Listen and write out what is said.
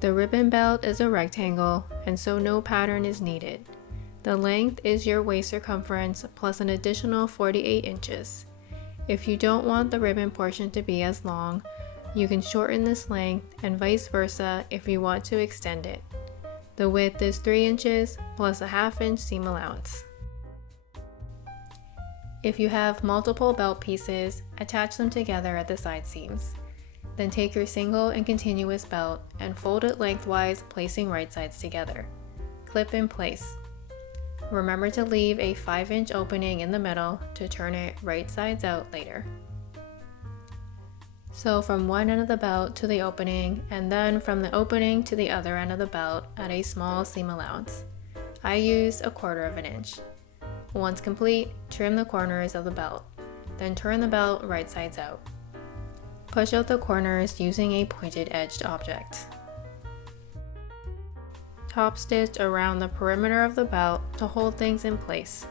The ribbon belt is a rectangle, and so no pattern is needed. The length is your waist circumference plus an additional 48 inches. If you don't want the ribbon portion to be as long, you can shorten this length and vice versa if you want to extend it. The width is 3 inches plus a ½ inch seam allowance. If you have multiple belt pieces, attach them together at the side seams. Then take your single and continuous belt and fold it lengthwise, placing right sides together. Clip in place. Remember to leave a 5-inch opening in the middle to turn it right sides out later. So from one end of the belt to the opening, and then from the opening to the other end of the belt, add a small seam allowance. I used 1/4 inch. Once complete, trim the corners of the belt, then turn the belt right sides out. Push out the corners using a pointed edged object. Top stitch around the perimeter of the belt to hold things in place.